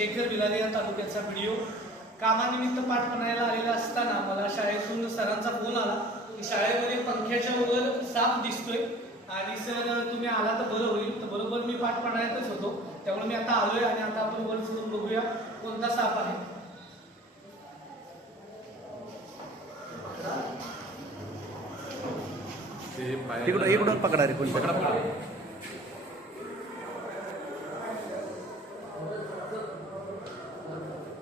शेखर बिलारी या तालुक्याचा व्हिडिओ कामानिमित्त पाठ म्हणायला आलेला असताना मला शाळेतून सरांचा फोन आला की शाळेमध्ये पंख्याच्या वर साप दिसतोय आणि सर तुम्ही आला तर बरं होईल. तर बरोबर मी पाठ म्हणायतच होतो, त्यामुळे मी आता आलोय आणि आता आपण वर चढून बघूया कोणता साप आहे. इकडून पकडा रे, कोण पकडा.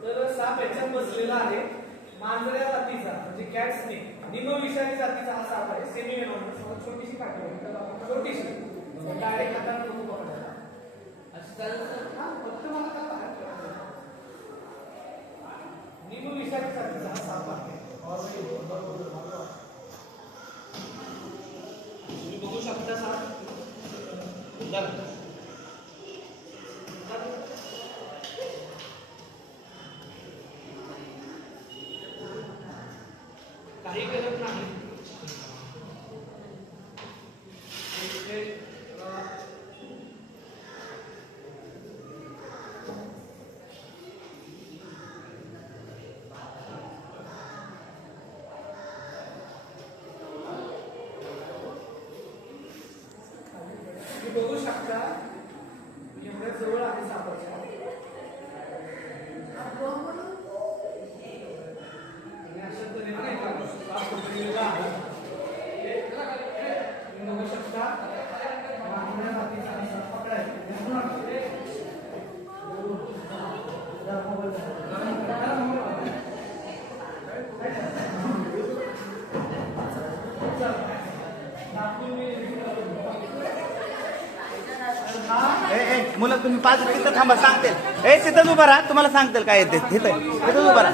तर साप याच्यात बसलेला आहे. मांजऱ्या जातीचा म्हणजे कॅट स्नेक, निमविषारी जातीचा हा साप आहे. सेमी वेनोमस, छोटीशी काठी आहे, छोटीशी डायरेक्ट हाताने नको पकडायला. फक्त मला काय पाहायचं, निमविषारी जातीचा हा साप आहे. तुम्ही बघू शकता साप काही करत नाही. तुम्ही बघू शकता एवढ्या जवळ आहे सापाच्या. मुलं तुम्ही 5 तिथं थांबा, सांगतील. तिथंच उभा राहा, तुम्हाला सांगतील काय येते. तिथंच उभा राहा.